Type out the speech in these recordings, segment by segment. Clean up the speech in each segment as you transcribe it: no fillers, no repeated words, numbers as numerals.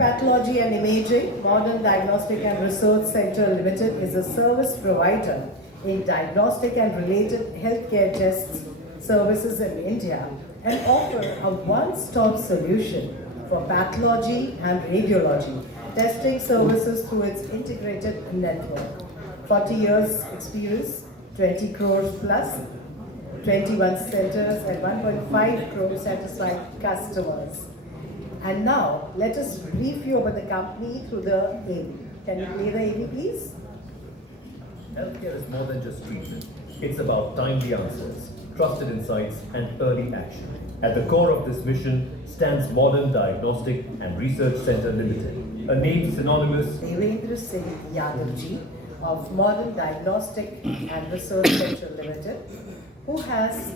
Pathology and Imaging, Modern Diagnostic and Research Center Limited is a service provider in diagnostic and related healthcare tests services in India and offer a one-stop solution for pathology and radiology testing services through its integrated network. 40 years experience, 20 crores plus, 21 centers and 1.5 crore satisfied customers. And now, let us brief you about the company through the AV. Can you play the AV, please? Healthcare is more than just treatment. It's about timely answers, trusted insights, and early action. At the core of this mission stands Modern Diagnostic and Research Center Limited, a name synonymous Devendra Singh Yadavji of Modern Diagnostic and Research Center Limited, who has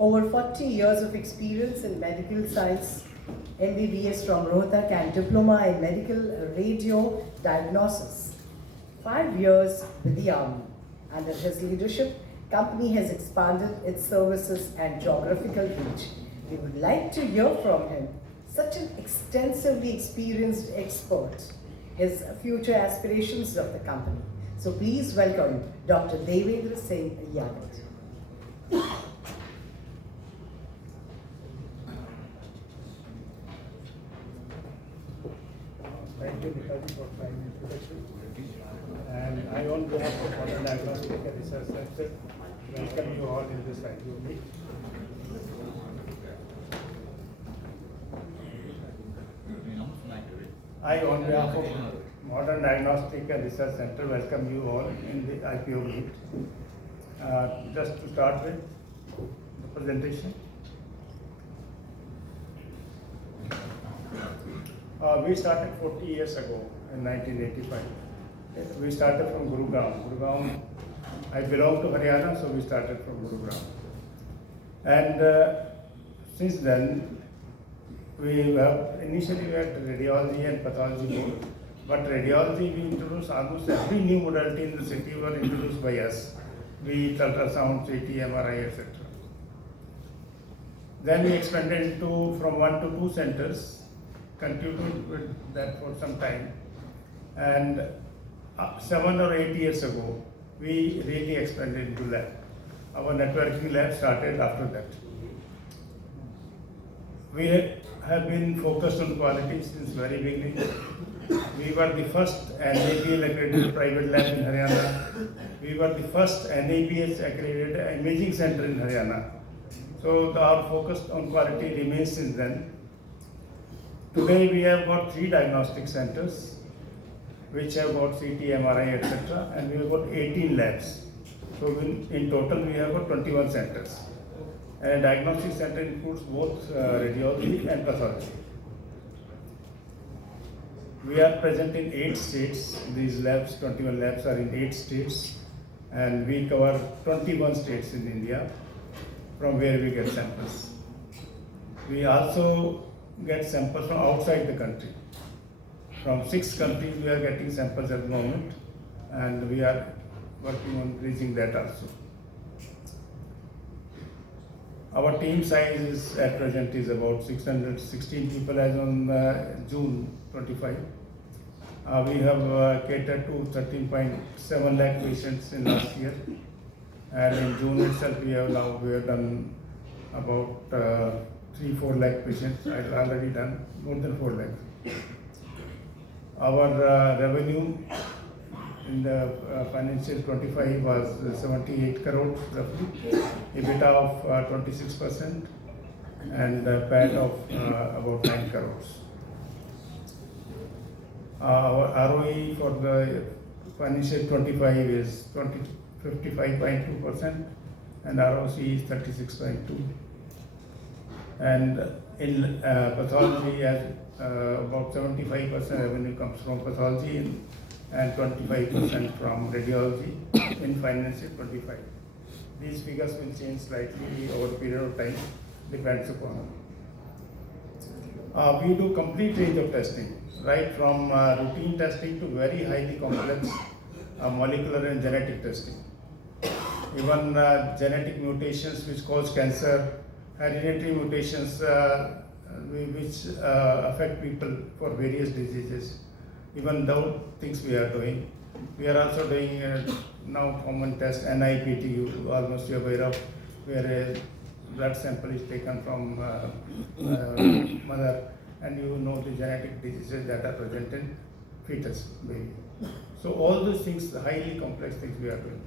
over 40 years of experience in medical science, MBBS from Rohtak and Diploma in Medical Radio Diagnosis. 5 years with the Army. Under his leadership, company has expanded its services and geographical reach. We would like to hear from him, such an extensively experienced expert, his future aspirations of the company. So please welcome Dr. Devendra Singh Yadav. Thank you, Nitaji, for kind introduction. And I, on behalf of Modern Diagnostic and Research Center, welcome you all in this IPO meet. I, on behalf of Modern Diagnostic and Research Center, welcome you all in the IPO meet. Just to start with the presentation. We started 40 years ago in 1985. We started from Gurugram. I belong to Haryana, so we started from Gurugram. And since then, we have initially had radiology and pathology both. But radiology, we introduced almost every new modality in the city were introduced by us. Be it ultrasound, CT, MRI, etc. Then we expanded from 1 to 2 centers. Continued with that for some time, and 7 or 8 years ago, we really expanded into lab. Our networking lab started after that. We have been focused on quality since very beginning. We were the first NABL accredited private lab in Haryana. We were the first NABS accredited imaging center in Haryana. So our focus on quality remains since then. Today we have got 3 diagnostic centers which have got CT, MRI, etc. and we have got 18 labs. So in total we have got 21 centers. And a diagnostic center includes both radiology and pathology. We are present in 8 states. These labs, 21 labs are in 8 states, and we cover 21 states in India from where we get samples. We also get samples from outside the country. From 6 countries we are getting samples at the moment, and we are working on increasing that also. Our team size is at present is about 616 people as on June 25. We have catered to 13.7 lakh patients in last year, and in June itself we have done about 3-4 lakh patients. I have already done more than 4 lakh. Our revenue in the financial 25 was 78 crores roughly, EBITDA of 26%, and PAT of about 9 crores. Our ROE for the financial 25 is 55.2%, and ROC is 36.2%. And in pathology, about 75% revenue comes from pathology and 25% from radiology in financial 25. These figures will change slightly over a period of time, depends upon. We do complete range of testing, right from routine testing to very highly complex molecular and genetic testing. Even genetic mutations which cause cancer, hereditary mutations which affect people for various diseases. Even though things we are doing, we are also doing now common test NIPT, you almost you're aware of, where a blood sample is taken from mother, and you know the genetic diseases that are present in fetus baby. So all those things, highly complex things we are doing.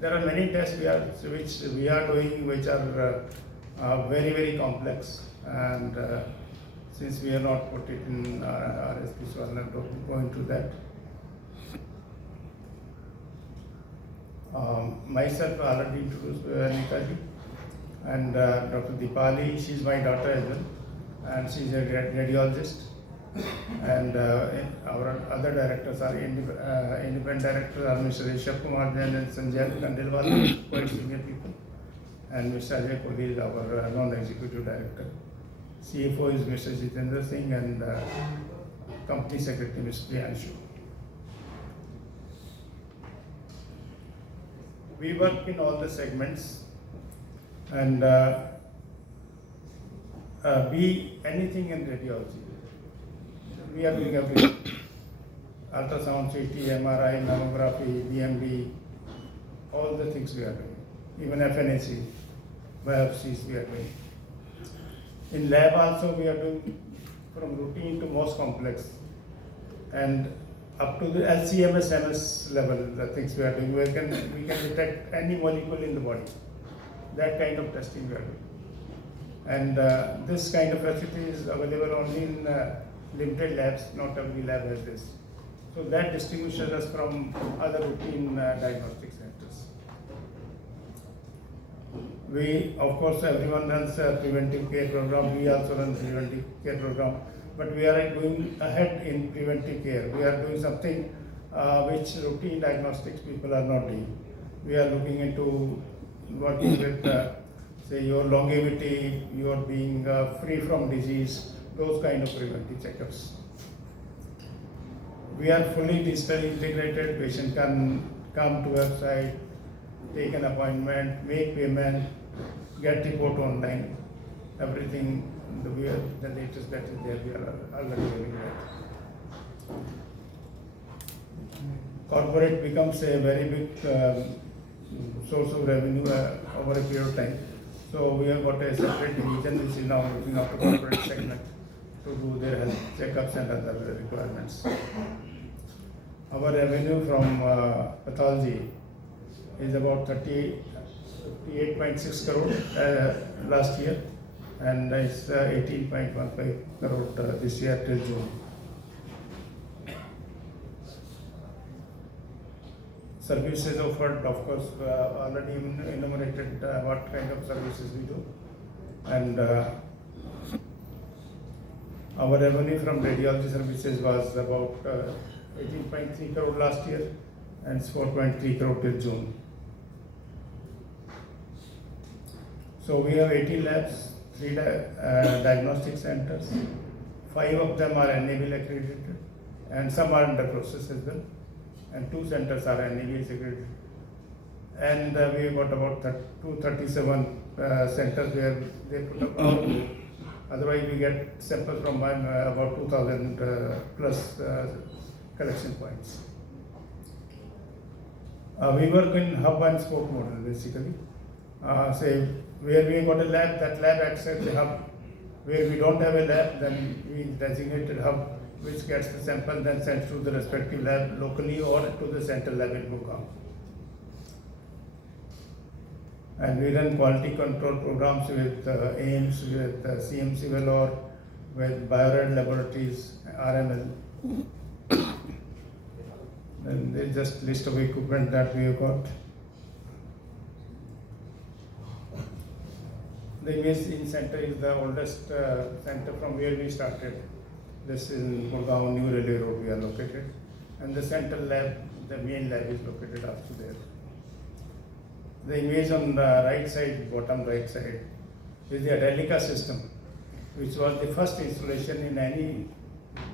There are many tests which we are doing which are very, very complex, and since we have not put it in RSP, so I'll not go into that. Myself, I already introduced Nitaji, and Dr. Dipali, she's my daughter as well, and she's a radiologist. And our other directors are independent directors are Mr. Rishabh Kumar Jain and Sanjay Kandelwal, quite senior people, and Mr. Ajay Kohli is our non-executive director. CFO is Mr. Jitendra Singh, and company secretary Mr. Priyanshu. We work in all the segments, and be anything in radiology. We are doing everything. Ultrasound, CT, MRI, mammography, BMD, all the things we are doing. Even FNAC, biopsies we are doing. In lab also we are doing from routine to most complex, and up to the LC-MS, MS level, the things we are doing. We can detect any molecule in the body. That kind of testing we are doing. And this kind of facility is available only in limited labs, not every lab has this. So that distinguishes us from other routine diagnostic centers. We, of course, everyone runs a preventive care program. We also run preventive care program, but we are going ahead in preventive care. We are doing something which routine diagnostics people are not doing. We are looking into working with, say, your longevity, your being free from disease, those kind of preventive checkups. We are fully digitally integrated. Patient can come to website, take an appointment, make payment, get report online. Everything, the latest that is there, we are already doing that. Corporate becomes a very big source of revenue over a period of time. So we have got a separate division which is now looking after corporate segment to do their health checkups and other requirements. Our revenue from pathology is about 38.6 crore last year, and it's 18.15 crore this year till June. Services offered, of course, already enumerated what kind of services we do, and our revenue from radiology services was about 18.3 crore last year, and it's 4.3 crore till June. So we have 18 labs, 3 diagnostic centers. 5 of them are NABL accredited, and some are under process as well. And 2 centers are NABL accredited. And we have got about 237 centers where they put up our group. Otherwise, we get samples from about 2,000 plus collection points. We work in hub and spoke model basically. Say where we got a lab, that lab acts as a hub. Where we don't have a lab, then we designated hub which gets the sample then sent to the respective lab locally or to the central lab in Gurgaon. And we run quality control programs with AIMS, with CMC Vellore, with Biorad Laboratories, RML. And there's just list of equipment that we have got. The Imaging Center is the oldest center from where we started. This is in Gurgaon, New Railway Road we are located. And the central lab, the main lab is located also there. The image on the right side, bottom right side, is the Adelica system, which was the first installation in any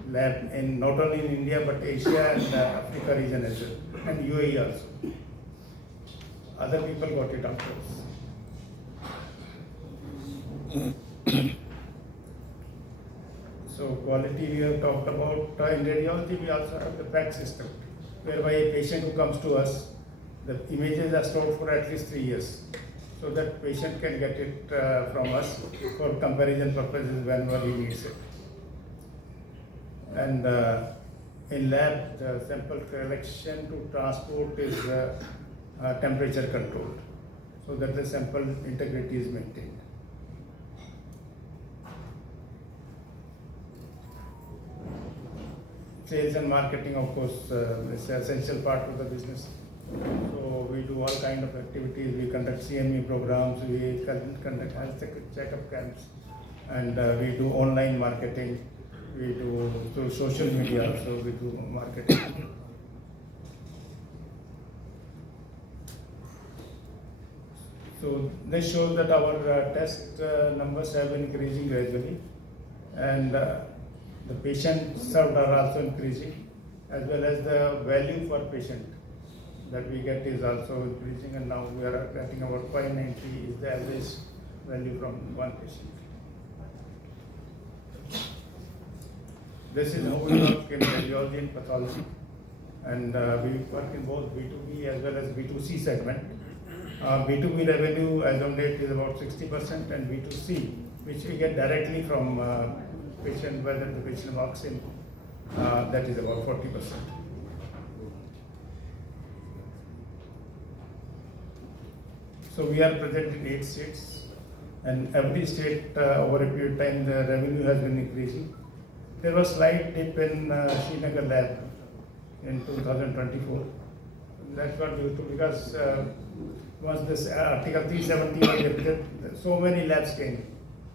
lab, in not only in India but Asia and Africa region as well, and UAE also. Other people got it afterwards. So quality we have talked about. In radiology, we also have the PAC system, whereby a patient who comes to us, the images are stored for at least 3 years. So that patient can get it from us for comparison purposes whenever he needs it. And in lab, the sample collection to transport is temperature controlled, so that the sample integrity is maintained. Sales and marketing, of course, is an essential part of the business. So we do all kind of activities. We conduct CME programs, we conduct health checkup camps, and we do online marketing. We do through social media, so we do marketing. So this shows that our test numbers have been increasing gradually, and the patients served are also increasing, as well as the value per patient that we get is also increasing, and now we are getting about 590 is the average value from one patient. This is how we work in radiology and pathology, and we work in both B2B as well as B2C segment. B2B revenue as on date is about 60%, and B2C, which we get directly from patient, whether the patient walks in, that is about 40%. So we are present in 8 states, and every state over a period of time the revenue has been increasing. There was slight dip in Srinagar lab in 2024. That's what due to because once this Article 370 was lifted, so many labs came.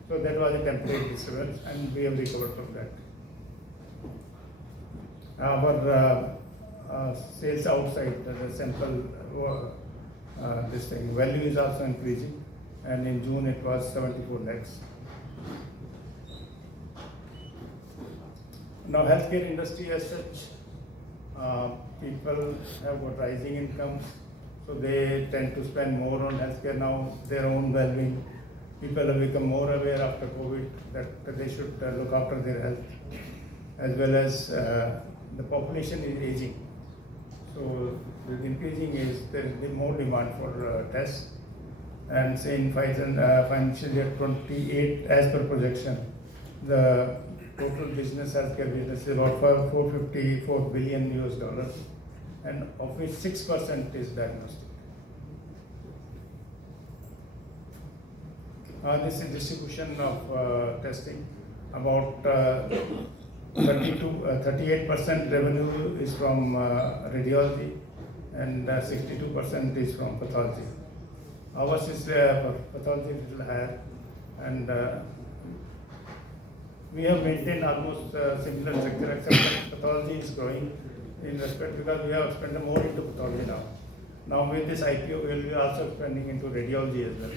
So that was a temporary disturbance, and we have recovered from that. Our sales outside the sample this thing value is also increasing, and in June it was 74 lakhs. Now healthcare industry as such, people have got rising incomes, so they tend to spend more on healthcare now, their own well-being. People have become more aware after COVID that they should look after their health, as well as the population is aging. So with increasing age, there is more demand for tests. And say in financial year 28, as per projection, the total business, healthcare business is about $454 billion US, and of which 6% is diagnostic. This is distribution of testing. About 38% revenue is from radiology, and 62% is from pathology. Ours is pathology a little higher, and we have maintained almost similar sector, except that pathology is growing in respect because we have spent more into pathology now. Now with this IPO, we will be also expanding into radiology as well.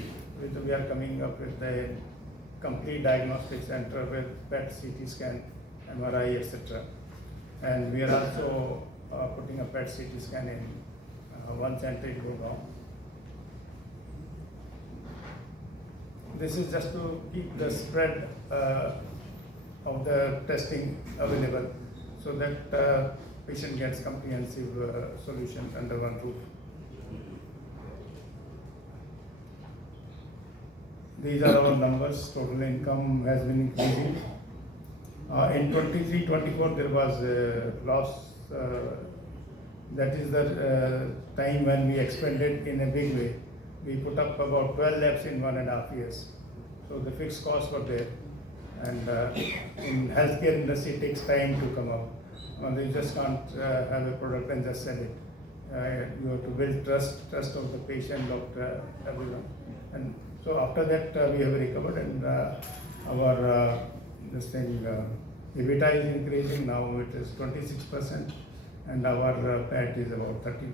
We are coming up with a complete diagnostic center with PET, CT scan, MRI, etc. And we are also putting a PET CT scan in one center in Gurgaon. This is just to keep the spread of the testing available, so that patient gets comprehensive solutions under one roof. These are our numbers. Total income has been increasing. In 23-24 there was a loss. That is the time when we expanded in a big way. We put up about 12 labs in 1.5 years. So the fixed costs were there. And in healthcare industry, it takes time to come up. You just can't have a product and just sell it. You have to build trust of the patient, doctor, everyone. And so after that, we have recovered, and our EBITDA is increasing. Now it is 26%, and our PAT is about 13%.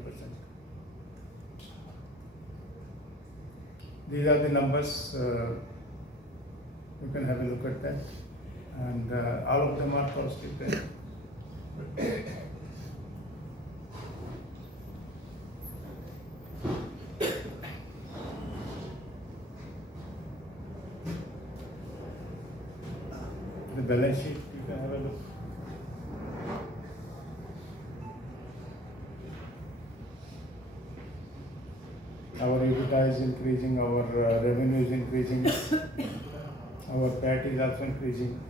These are the numbers. You can have a look at that, and all of them are positive. The balance sheet. Our EBITDA is increasing, our revenue is increasing, our PAT is also increasing.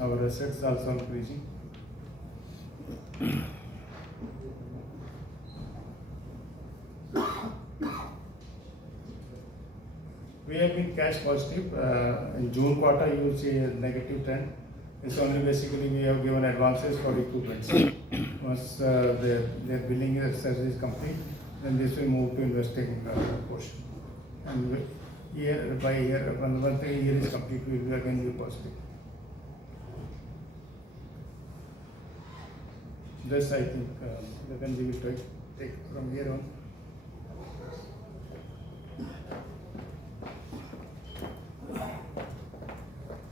Our assets also increasing. We have been cash positive. In June quarter, you will see a negative trend. It's only basically we have given advances for equipment. Once their billing exercise is complete, then this will move to investing portion. And year by year, once the year is complete, we will again be positive. This I think the Benji will take from here on.